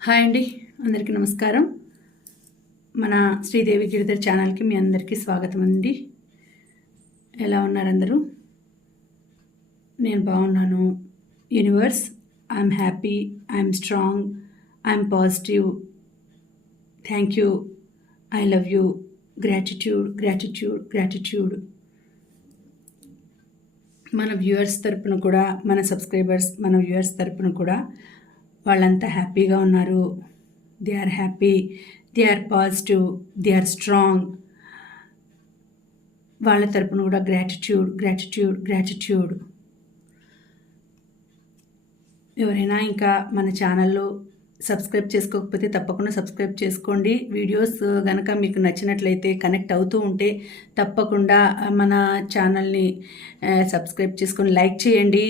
Hi అండి అందరికీ నమస్కారం. మన శ్రీదేవి గిరిధర్ ఛానల్కి మీ అందరికీ స్వాగతం అండి. ఎలా ఉన్నారు అందరూ? నేను బాగున్నాను. Universe I'm happy I'm strong I'm positive thank you I love you gratitude gratitude gratitude మన వ్యూవర్స్ తరపున కూడా మన సబ్స్క్రైబర్స్ మన వ్యూవర్స్ తరపున కూడా వాళ్ళంతా హ్యాపీగా ఉన్నారు. They are happy they are positive they are strong వాళ్ళ తరపున కూడా గ్రాటిట్యూడ్ గ్రాటిట్యూడ్ గ్రాటిట్యూడ్ ఎవరైనా ఇంకా మన ఛానల్లో సబ్స్క్రైబ్ చేసుకోకపోతే తప్పకుండా సబ్స్క్రైబ్ చేసుకోండి. వీడియోస్ కనుక మీకు నచ్చినట్లయితే కనెక్ట్ అవుతూ ఉంటే తప్పకుండా మన ఛానల్ని eh, సబ్స్క్రైబ్ చేసుకొని లైక్ చేయండి.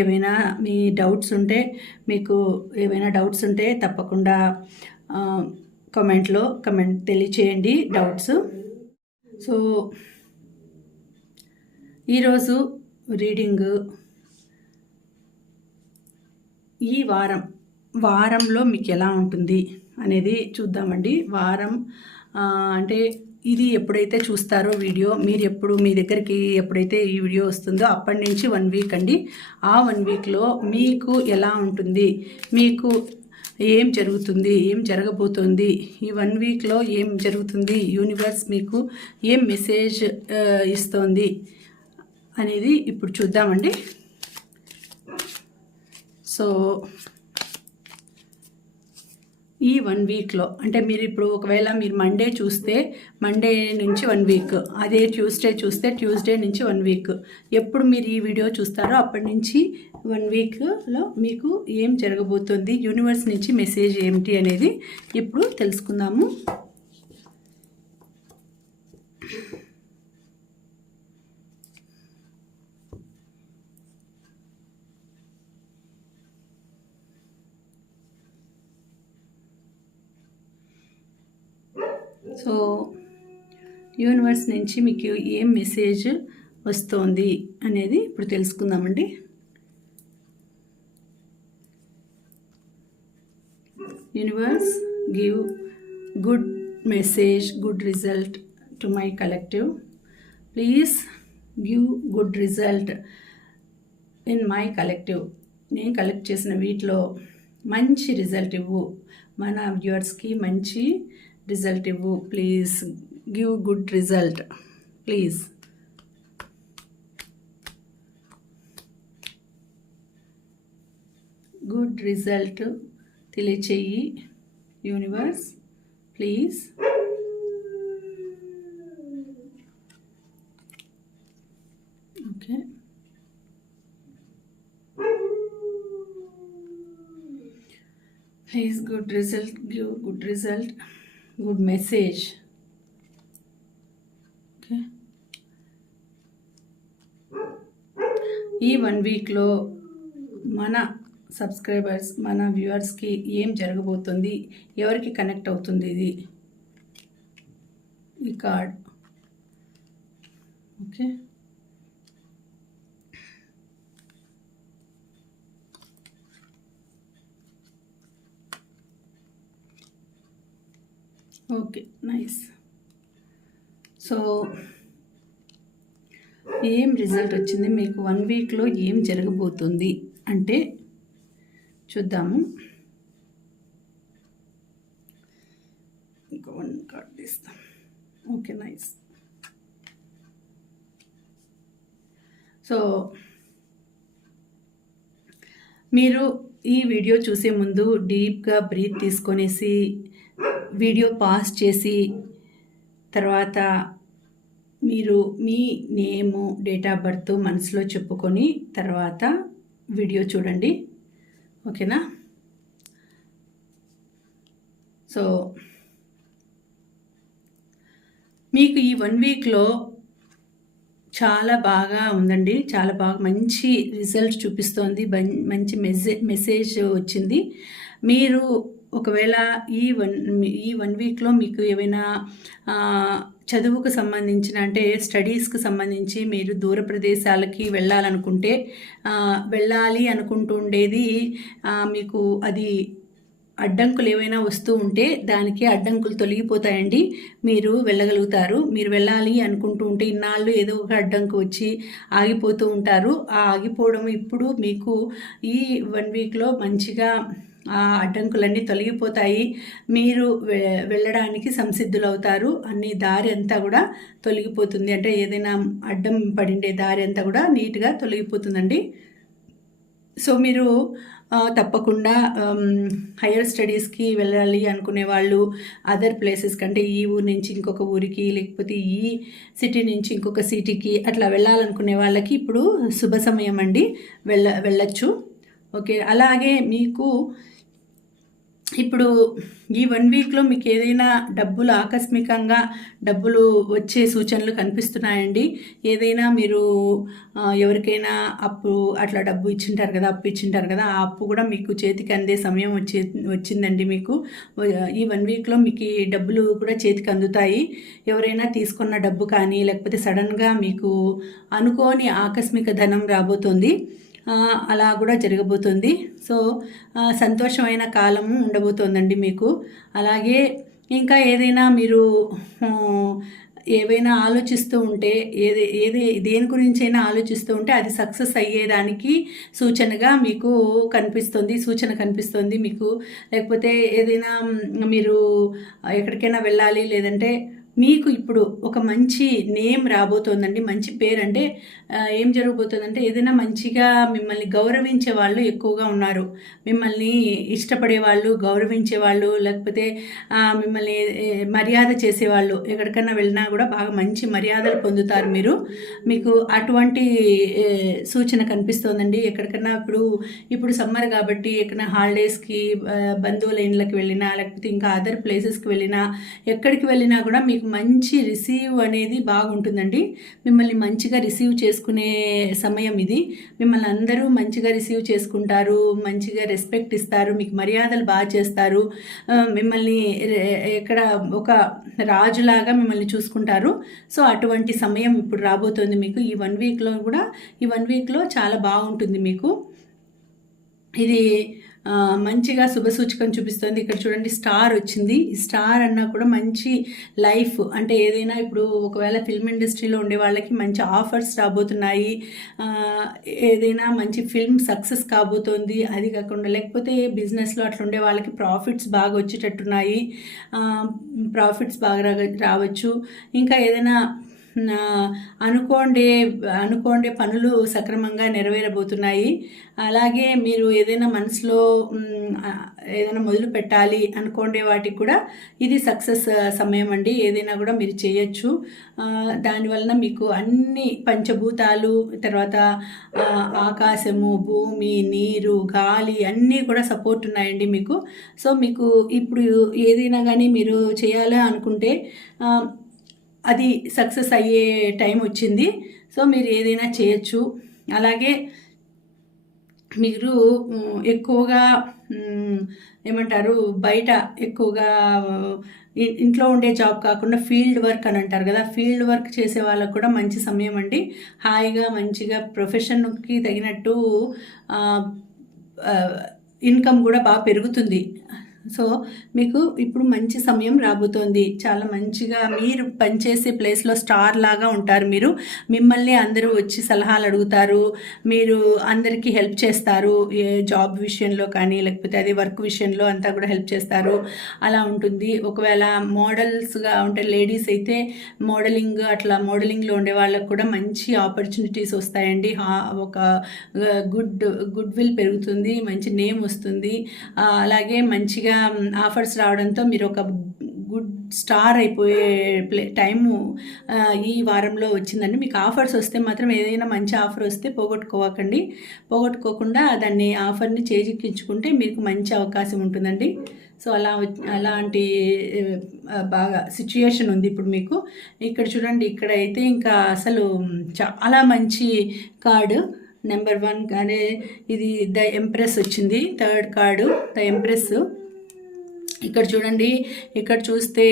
ఏమైనా మీ డౌట్స్ ఉంటే మీకు ఏమైనా డౌట్స్ ఉంటే తప్పకుండా కమెంట్లో కమెంట్ తెలియచేయండి డౌట్స్. సో ఈరోజు రీడింగ్ ఈ వారం వారంలో మీకు ఎలా ఉంటుంది అనేది చూద్దామండి. వారం అంటే ఇది ఎప్పుడైతే చూస్తారో వీడియో మీరు ఎప్పుడు మీ దగ్గరికి ఎప్పుడైతే ఈ వీడియో వస్తుందో అప్పటి నుంచి వన్ వీక్ అండి. ఆ వన్ వీక్లో మీకు ఎలా ఉంటుంది? మీకు ఏం జరుగుతుంది? ఏం జరగబోతుంది? ఈ వన్ వీక్లో ఏం జరుగుతుంది? యూనివర్స్ మీకు ఏం మెసేజ్ ఇస్తోంది అనేది ఇప్పుడు చూద్దామండి. సో ఈ వన్ వీక్లో అంటే మీరు ఇప్పుడు ఒకవేళ మీరు మండే చూస్తే మండే నుంచి వన్ వీక్ అదే ట్యూస్డే చూస్తే ట్యూస్డే నుంచి వన్ వీక్ ఎప్పుడు మీరు ఈ వీడియో చూస్తారో అప్పటి నుంచి వన్ వీక్లో మీకు ఏం జరగబోతుంది యూనివర్స్ నుంచి మెసేజ్ ఏమిటి అనేది ఇప్పుడు తెలుసుకుందాము. సో యూనివర్స్ నుంచి మీకు ఏం మెసేజ్ వస్తోంది అనేది ఇప్పుడు తెలుసుకుందామండి. Universe give good message good result to my collective. Please give good result in my collective. నేను కలెక్ట్ చేసిన వీటిలో మంచి రిజల్ట్ ఇవ్వు. మన వ్యూవర్స్కి మంచి రిజల్ట్ ఇవ్వు please. Give good result. Please. Good result తెలియచేయి universe. Please. Okay. Please good result give good result. Good message okay ఈ వన్ వీక్లో మన సబ్స్క్రైబర్స్ మన వ్యూవర్స్కి ఏం జరగబోతుంది? ఎవరికి కనెక్ట్ అవుతుంది ఇది? ఈ card okay okay nice. So ఏం రిజల్ట్ వచ్చింది? మీకు వన్ వీక్లో ఏం జరగబోతుంది? అంటే చూద్దాము. ఇంకా వన్ కార్డ్ తీస్తాం. Okay nice. సో మీరు ఈ వీడియో చూసే ముందు డీప్గా బ్రీత్ తీసుకొనేసి వీడియో పాస్ చేసి తర్వాత మీరు మీ నేము డేట్ ఆఫ్ బర్త్ మనసులో చెప్పుకొని తర్వాత వీడియో చూడండి. ఓకేనా? సో మీకు ఈ వన్ వీక్లో చాలా బాగా ఉందండి. చాలా బాగా మంచి రిజల్ట్ చూపిస్తోంది. మంచి మెసేజ్ మెసేజ్ వచ్చింది. మీరు ఒకవేళ ఈ వన్ ఈ వన్ వీక్లో మీకు ఏమైనా చదువుకు సంబంధించిన అంటే స్టడీస్కి సంబంధించి మీరు దూర ప్రదేశాలకి వెళ్ళాలనుకుంటే వెళ్ళాలి అనుకుంటుండేది మీకు అది అడ్డంకులు ఏవైనా వస్తూ ఉంటే దానికి అడ్డంకులు తొలగిపోతాయండి. మీరు వెళ్ళగలుగుతారు. మీరు వెళ్ళాలి అనుకుంటూ ఉంటే ఇన్నాళ్ళు ఏదో ఒక అడ్డంకు వచ్చి ఆగిపోతూ ఉంటారు. ఆ ఆగిపోవడం ఇప్పుడు మీకు ఈ వన్ వీక్లో మంచిగా అడ్డంకులన్నీ తొలగిపోతాయి. మీరు వె- వెళ్ళడానికి సంసిద్ధులవుతారు. అన్ని దారి అంతా కూడా తొలగిపోతుంది. అంటే ఏదైనా అడ్డం పడిండే దారి అంతా కూడా నీట్గా తొలగిపోతుందండి. సో మీరు తప్పకుండా హయ్యర్ స్టడీస్కి వెళ్ళాలి అనుకునే వాళ్ళు అదర్ ప్లేసెస్ కంటే ఈ ఊరు నుంచి ఇంకొక ఊరికి లేకపోతే ఈ సిటీ నుంచి ఇంకొక సిటీకి అట్లా వెళ్ళాలనుకునే వాళ్ళకి ఇప్పుడు శుభ సమయం అండి. వెళ్ళ వెళ్ళచ్చు. ఓకే. అలాగే మీకు ఇప్పుడు ఈ వన్ వీక్లో మీకు ఏదైనా డబ్బులు ఆకస్మికంగా డబ్బులు వచ్చే సూచనలు కనిపిస్తున్నాయండి? ఏదైనా మీరు ఎవరికైనా అప్పు అట్లా డబ్బు ఇచ్చింటారు కదా అప్పు ఇచ్చింటారు కదా ఆ అప్పు కూడా మీకు చేతికి అందే సమయం వచ్చే వచ్చిందండి మీకు. ఈ వన్ వీక్లో మీకు ఈ డబ్బులు కూడా చేతికి అందుతాయి. ఎవరైనా తీసుకున్న డబ్బు కానీ లేకపోతే సడన్గా మీకు అనుకోని ఆకస్మిక ధనం రాబోతుంది. అలా కూడా జరగబోతుంది. సో సంతోషమైన కాలము ఉండబోతోందండి మీకు. అలాగే ఇంకా ఏదైనా మీరు ఏవైనా ఆలోచిస్తూ ఉంటే ఏది ఏది దేని గురించైనా ఆలోచిస్తూ ఉంటే అది సక్సెస్ అయ్యేదానికి సూచనగా మీకు కనిపిస్తుంది సూచన కనిపిస్తుంది మీకు. లేకపోతే ఏదైనా మీరు ఎక్కడికైనా వెళ్ళాలి లేదంటే మీకు ఇప్పుడు ఒక మంచి నేమ్ రాబోతోందండి. మంచి పేరు అంటే ఏం జరగబోతోందంటే ఏదైనా మంచిగా మిమ్మల్ని గౌరవించే వాళ్ళు ఎక్కువగా ఉన్నారు. మిమ్మల్ని ఇష్టపడే వాళ్ళు గౌరవించే వాళ్ళు లేకపోతే మిమ్మల్ని మర్యాద చేసేవాళ్ళు ఎక్కడికైనా వెళ్ళినా కూడా బాగా మంచి మర్యాదలు పొందుతారు మీరు. మీకు అటువంటి సూచన కనిపిస్తోందండి. ఎక్కడికైనా ఇప్పుడు ఇప్పుడు సమ్మర్ కాబట్టి ఎక్కడైనా హాలిడేస్కి బంధువుల ఇండ్లకి వెళ్ళినా లేకపోతే ఇంకా అదర్ ప్లేసెస్కి వెళ్ళినా ఎక్కడికి వెళ్ళినా కూడా మీకు మంచి రిసీవ్ అనేది బాగుంటుందండి. మిమ్మల్ని మంచిగా రిసీవ్ చేసుకునే సమయం ఇది. మిమ్మల్ని అందరూ మంచిగా రిసీవ్ చేసుకుంటారు మంచిగా రెస్పెక్ట్ ఇస్తారు మీకు మర్యాదలు బాగా చేస్తారు. మిమ్మల్ని ఇక్కడ ఎక్కడ ఒక రాజులాగా మిమ్మల్ని చూసుకుంటారు. సో అటువంటి సమయం ఇప్పుడు రాబోతోంది మీకు. ఈ వన్ వీక్లో కూడా ఈ వన్ వీక్లో చాలా బాగుంటుంది మీకు. ఇది మంచిగా శుభసూచకం చూపిస్తుంది. ఇక్కడ చూడండి స్టార్ వచ్చింది. ఈ స్టార్ అన్నా కూడా మంచి లైఫ్. అంటే ఏదైనా ఇప్పుడు ఒకవేళ ఫిల్మ్ ఇండస్ట్రీలో ఉండే వాళ్ళకి మంచి ఆఫర్స్ రాబోతున్నాయి. ఏదైనా మంచి ఫిల్మ్ సక్సెస్ కాబోతోంది. అది కాకుండా లేకపోతే బిజినెస్లో అట్లా ఉండే వాళ్ళకి ప్రాఫిట్స్ బాగా వచ్చేటట్టున్నాయి. ప్రాఫిట్స్ బాగా రా- రావచ్చు. ఇంకా ఏదైనా అనుకోండే అనుకోండే పనులు సక్రమంగా నెరవేరబోతున్నాయి. అలాగే మీరు ఏదైనా మనసులో ఏదైనా మొదలు పెట్టాలి అనుకోండే వాటికి కూడా ఇది సక్సెస్ సమయం అండి. ఏదైనా కూడా మీరు చేయొచ్చు. దానివలన మీకు అన్ని పంచభూతాలు తర్వాత ఆకాశము భూమి నీరు గాలి అన్నీ కూడా సపోర్ట్ ఉన్నాయండి మీకు. సో మీకు ఇప్పుడు ఏదైనా కానీ మీరు చేయాలి అనుకుంటే అది సక్సెస్ అయ్యే టైం వచ్చింది. సో మీరు ఏదైనా చేయొచ్చు. అలాగే మీరు ఎక్కువగా ఏమంటారు బయట ఎక్కువగా ఇంట్లో ఉండే జాబ్ కాకుండా ఫీల్డ్ వర్క్ అని అంటారు కదా ఫీల్డ్ వర్క్ చేసే వాళ్ళకు కూడా మంచి సమయం అండి. హాయిగా మంచిగా ప్రొఫెషన్కి తగినట్టు ఇన్కమ్ కూడా బాగా పెరుగుతుంది. సో మీకు ఇప్పుడు మంచి సమయం రాబోతోంది. చాలా మంచిగా మీరు పనిచేసే ప్లేస్లో స్టార్ లాగా ఉంటారు మీరు. మిమ్మల్ని అందరూ వచ్చి సలహాలు అడుగుతారు. మీరు అందరికీ హెల్ప్ చేస్తారు. ఏ జాబ్ విషయంలో కానీ లేకపోతే అది వర్క్ విషయంలో అంతా కూడా హెల్ప్ చేస్తారు. అలా ఉంటుంది. ఒకవేళ మోడల్స్గా ఉంటే లేడీస్ అయితే మోడలింగ్ అట్లా మోడలింగ్లో ఉండే వాళ్ళకు కూడా మంచి ఆపర్చునిటీస్ వస్తాయండి. ఒక గుడ్ గుడ్ విల్ పెరుగుతుంది. మంచి నేమ్ వస్తుంది. అలాగే మంచిగా ఆఫర్స్ రావడంతో మీరు ఒక గుడ్ స్టార్ అయిపోయే ప్లే టైము ఈ వారంలో వచ్చిందండి. మీకు ఆఫర్స్ వస్తే మాత్రం ఏదైనా మంచి ఆఫర్ వస్తే పోగొట్టుకోవకండి పోగొట్టుకోకుండా దాన్ని ఆఫర్ని చేజిక్కించుకుంటే మీకు మంచి అవకాశం ఉంటుందండి. సో అలా అలాంటి బాగా సిచ్యుయేషన్ ఉంది ఇప్పుడు మీకు. ఇక్కడ చూడండి ఇక్కడ అయితే ఇంకా అసలు చాలా మంచి కార్డు. నెంబర్ వన్ కానీ ఇది ద ఎంప్రెస్ వచ్చింది థర్డ్ కార్డు ద ఎంప్రెస్ ఇక్కడ చూడండి ఇక్కడ చూస్తే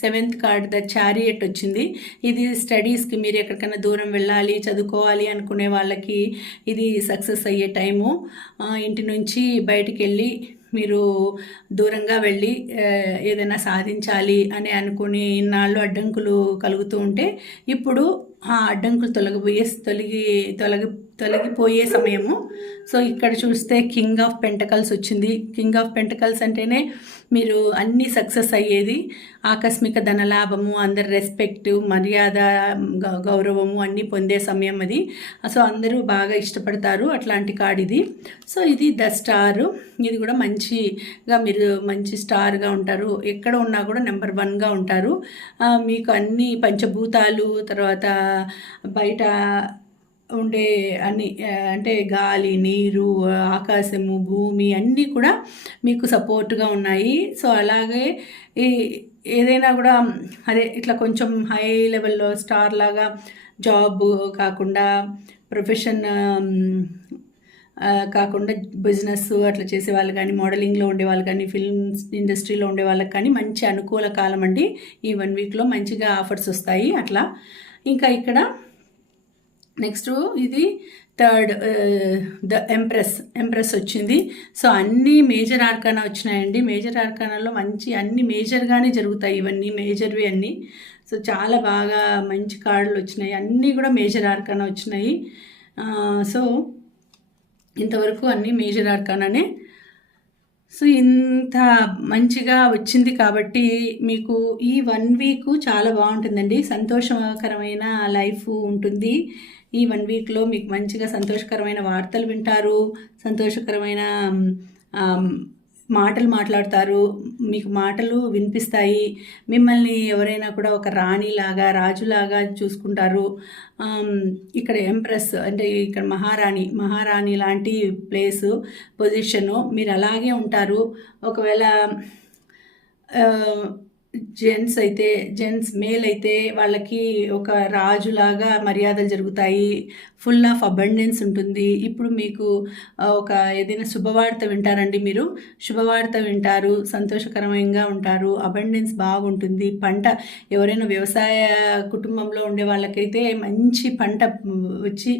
సెవెంత్ కార్డ్ ద చారియట్ వచ్చింది. ఇది స్టడీస్కి మీరు ఎక్కడికైనా దూరం వెళ్ళాలి చదువుకోవాలి అనుకునే వాళ్ళకి ఇది సక్సెస్ అయ్యే టైము ఇంటి నుంచి బయటికి వెళ్ళి మీరు దూరంగా వెళ్ళి ఏదైనా సాధించాలి అని అనుకుని ఇన్నాళ్ళు అడ్డంకులు కలుగుతూ ఉంటే ఇప్పుడు ఆ అడ్డంకులు తొలగిపోయే తొలగి తొలగి తొలగిపోయే సమయము. సో ఇక్కడ చూస్తే కింగ్ ఆఫ్ పెంటకల్స్ వచ్చింది. కింగ్ ఆఫ్ పెంటకల్స్ అంటేనే మీరు అన్ని సక్సెస్ అయ్యేది. ఆకస్మిక ధనలాభము అందరి రెస్పెక్ట్ మర్యాద గౌరవము అన్నీ పొందే సమయం అది. సో అందరూ బాగా ఇష్టపడతారు. అట్లాంటి కార్డ్ ఇది. సో ఇది ద స్టార్. ఇది కూడా మంచిగా మీరు మంచి స్టార్గా ఉంటారు. ఎక్కడ ఉన్నా కూడా నెంబర్ వన్గా ఉంటారు. మీకు అన్ని పంచభూతాలు తర్వాత బయట ఉండే అన్ని అంటే గాలి నీరు ఆకాశము భూమి అన్నీ కూడా మీకు సపోర్ట్గా ఉన్నాయి. సో అలాగే ఈ ఏదైనా కూడా అదే ఇట్లా కొంచెం హై లెవెల్లో స్టార్ లాగా జాబ్ కాకుండా ప్రొఫెషన్ కాకుండా బిజినెస్ అట్లా చేసే వాళ్ళు కానీ మోడలింగ్లో ఉండేవాళ్ళు కానీ ఫిల్మ్ ఇండస్ట్రీలో ఉండే వాళ్ళకి కానీ మంచి అనుకూల కాలం అండి. ఈ వన్ వీక్లో మంచిగా ఆఫర్స్ వస్తాయి అట్లా. ఇంకా ఇక్కడ నెక్స్ట్ ఇది థర్డ్ ద ఎంప్రెస్ ఎంప్రెస్ వచ్చింది. సో అన్ని మేజర్ ఆర్కానా వచ్చినాయండి. మేజర్ ఆర్కానాలో మంచి అన్ని మేజర్గానే జరుగుతాయి ఇవన్నీ మేజర్వి అన్నీ. సో చాలా బాగా మంచి కార్డులు వచ్చినాయి. అన్నీ కూడా మేజర్ ఆర్కానా వచ్చినాయి. Uh, సో ఇంతవరకు అన్నీ మేజర్ ఆర్కానానే సో ఇంత మంచిగా వచ్చింది కాబట్టి మీకు ఈ వన్ వీక్ చాలా బాగుంటుందండి. సంతోషకరమైన లైఫ్ ఉంటుంది. ఈ వన్ వీక్లో మీకు మంచిగా సంతోషకరమైన వార్తలు వింటారు. సంతోషకరమైన మాటలు మాట్లాడతారు మీకు మాటలు వినిపిస్తాయి. మిమ్మల్ని ఎవరైనా కూడా ఒక రాణిలాగా రాజులాగా చూసుకుంటారు. ఇక్కడ ఎంప్రెస్ అంటే ఇక్కడ మహారాణి మహారాణి లాంటి ప్లేసు పొజిషను మీరు అలాగే ఉంటారు. ఒకవేళ జెంట్స్ అయితే జెంట్స్ మేల్ అయితే వాళ్ళకి ఒక రాజులాగా మర్యాదలు జరుగుతాయి. ఫుల్ ఆఫ్ అబండెన్స్ ఉంటుంది. ఇప్పుడు మీకు ఒక ఏదైనా శుభవార్త వింటారండి మీరు. శుభవార్త వింటారు సంతోషకరంగా ఉంటారు అబండెన్స్ బాగుంటుంది. పంట ఎవరైనా వ్యవసాయ కుటుంబంలో ఉండే వాళ్ళకైతే మంచి పంట వచ్చి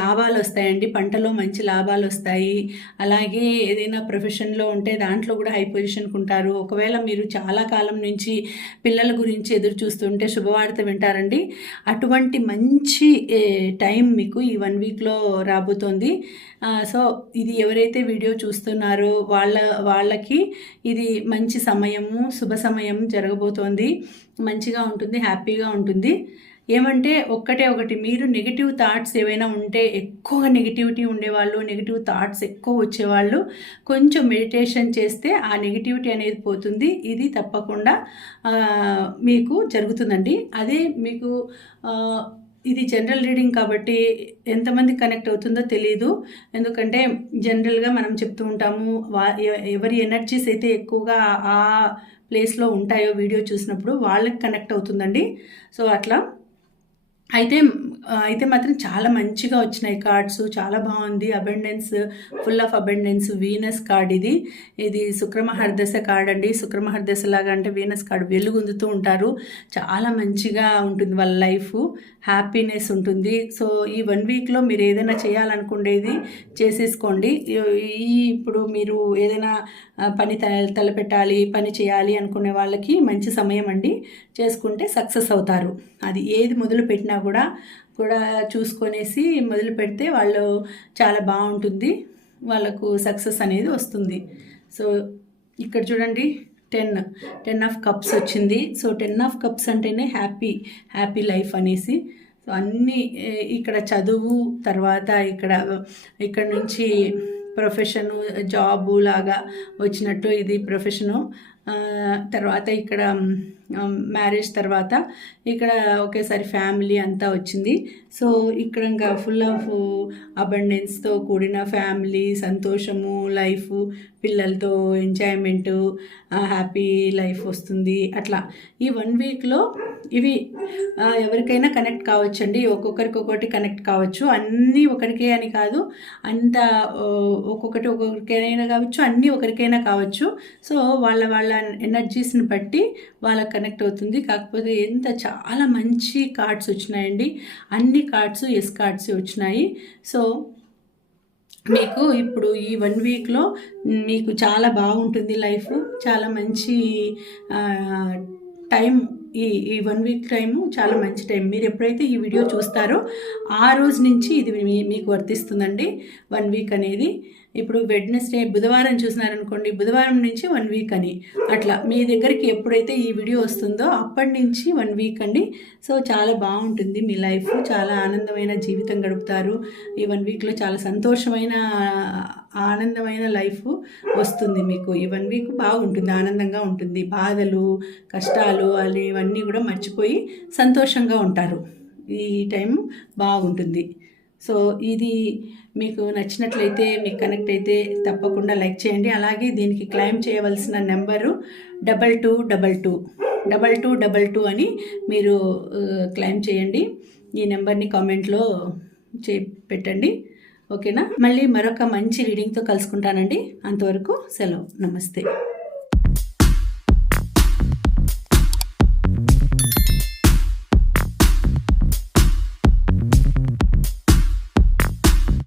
లాభాలు వస్తాయండి. పంటలో మంచి లాభాలు వస్తాయి. అలాగే ఏదైనా ప్రొఫెషన్లో ఉంటే దాంట్లో కూడా హై పొజిషన్కి ఉంటారు. ఒకవేళ మీరు చాలా కాలం నుంచి పిల్లల గురించి ఎదురు చూస్తుంటే శుభవార్త వింటారండి. అటువంటి మంచి టైం మీకు ఈ వన్ వీక్లో రాబోతోంది. సో ఇది ఎవరైతే వీడియో చూస్తున్నారో వాళ్ళ వాళ్ళకి ఇది మంచి సమయము శుభ సమయం జరగబోతోంది. మంచిగా ఉంటుంది హ్యాపీగా ఉంటుంది. ఏమంటే ఒక్కటే ఒకటి మీరు నెగిటివ్ థాట్స్ ఏవైనా ఉంటే ఎక్కువ నెగిటివిటీ ఉండేవాళ్ళు నెగిటివ్ థాట్స్ ఎక్కువ వచ్చేవాళ్ళు కొంచెం మెడిటేషన్ చేస్తే ఆ నెగిటివిటీ అనేది పోతుంది. ఇది తప్పకుండా మీకు జరుగుతుందండి. అదే మీకు ఇది జనరల్ రీడింగ్ కాబట్టి ఎంతమంది కనెక్ట్ అవుతుందో తెలియదు ఎందుకంటే జనరల్గా మనం చెప్తూ ఉంటాము వా ఎవరి ఎనర్జీస్ అయితే ఎక్కువగా ఆ ప్లేస్లో ఉంటాయో వీడియో చూసినప్పుడు వాళ్ళకి కనెక్ట్ అవుతుందండి. సో అట్లా అయితే అయితే మాత్రం చాలా మంచిగా వచ్చినాయి కార్డ్స్. చాలా బాగుంది. Abundance full of abundance Venus card ఇది. ఇది శుక్రమహర్దశ కార్డ్ అండి. శుక్రమహర్దశ లాగా అంటే వీనస్ కార్డ్ వెలుగుందుతూ ఉంటారు. చాలా మంచిగా ఉంటుంది వాళ్ళ లైఫ్ హ్యాపీనెస్ ఉంటుంది. సో ఈ వన్ వీక్లో మీరు ఏదైనా చేయాలనుకునేది చేసేసుకోండి. ఈ ఇప్పుడు మీరు ఏదైనా పని తల తలపెట్టాలి పని చేయాలి అనుకునే వాళ్ళకి మంచి సమయం అండి. చేసుకుంటే సక్సెస్ అవుతారు. అది ఏది మొదలు పెట్టినా కూడా కూడా చూసుకొనేసి మొదలు పెడితే వాళ్ళు చాలా బాగుంటుంది. వాళ్ళకు సక్సెస్ అనేది వస్తుంది. సో ఇక్కడ చూడండి టెన్ టెన్ ఆఫ్ కప్స్ వచ్చింది. సో టెన్ ఆఫ్ కప్స్ అంటేనే హ్యాపీ హ్యాపీ లైఫ్ అనేసి. సో అన్నీ ఇక్కడ చదువు తర్వాత ఇక్కడ ఇక్కడ నుంచి ప్రొఫెషను జాబు లాగా వచ్చినట్టు ఇది ప్రొఫెషను. తర్వాత ఇక్కడ Um, మ్యారేజ్ తర్వాత ఇక్కడ ఒకేసారి ఫ్యామిలీ అంతా వచ్చింది. సో ఇక్కడ ఇంకా ఫుల్ ఆఫ్ అబండెన్స్తో కూడిన ఫ్యామిలీ సంతోషము లైఫ్ పిల్లలతో ఎంజాయ్మెంటు హ్యాపీ లైఫ్ వస్తుంది. అట్లా. ఈ వన్ వీక్లో ఇవి ఎవరికైనా కనెక్ట్ కావచ్చండి. ఒక్కొక్కరికి ఒక్కొక్కటి కనెక్ట్ కావచ్చు. అన్నీ ఒకరికే అని కాదు అంత ఒక్కొక్కటి ఒక్కొక్కరికైనా కావచ్చు అన్నీ ఒకరికైనా కావచ్చు. సో వాళ్ళ వాళ్ళ ఎనర్జీస్ని బట్టి వాళ్ళ కనెక్ట్ అవుతుంది. కాకపోతే ఎంత చాలా మంచి కార్డ్స్ వచ్చినాయండి. అన్ని కార్డ్స్ ఎస్ కార్డ్స్ వచ్చినాయి. సో మీకు ఇప్పుడు ఈ వన్ వీక్లో మీకు చాలా బాగుంటుంది లైఫ్. చాలా మంచి టైం ఈ ఈ వన్ వీక్ టైము చాలా మంచి టైం మీరు ఎప్పుడైతే ఈ వీడియో చూస్తారో ఆ రోజు నుంచి ఇది మీ- మీకు వర్తిస్తుందండి. వన్ వీక్ అనేది. ఇప్పుడు వెడ్నెస్డే బుధవారం చూసినారనుకోండి బుధవారం నుంచి వన్ వీక్ అని. అట్లా మీ దగ్గరికి ఎప్పుడైతే ఈ వీడియో వస్తుందో అప్పటి నుంచి వన్ వీక్ అండి. సో చాలా బాగుంటుంది. మీ లైఫ్ చాలా ఆనందమైన జీవితం గడుపుతారు. ఈ వన్ వీక్లో చాలా సంతోషమైన ఆనందమైన లైఫ్ వస్తుంది మీకు. ఈ వన్ వీక్ బాగుంటుంది ఆనందంగా ఉంటుంది. బాధలు కష్టాలు అలా ఇవన్నీ కూడా మర్చిపోయి సంతోషంగా ఉంటారు. ఈ టైం బాగుంటుంది. సో ఇది మీకు నచ్చినట్లయితే మీకు కనెక్ట్ అయితే తప్పకుండా లైక్ చేయండి. అలాగే దీనికి క్లైమ్ చేయవలసిన number double two double two. Double two double two అని మీరు క్లైమ్ చేయండి. ఈ నెంబర్ని కామెంట్లో చే పెట్టండి. ఓకేనా? మళ్ళీ మరొక మంచి రీడింగ్తో కలుసుకుంటానండి. అంతవరకు సెలవు. నమస్తే.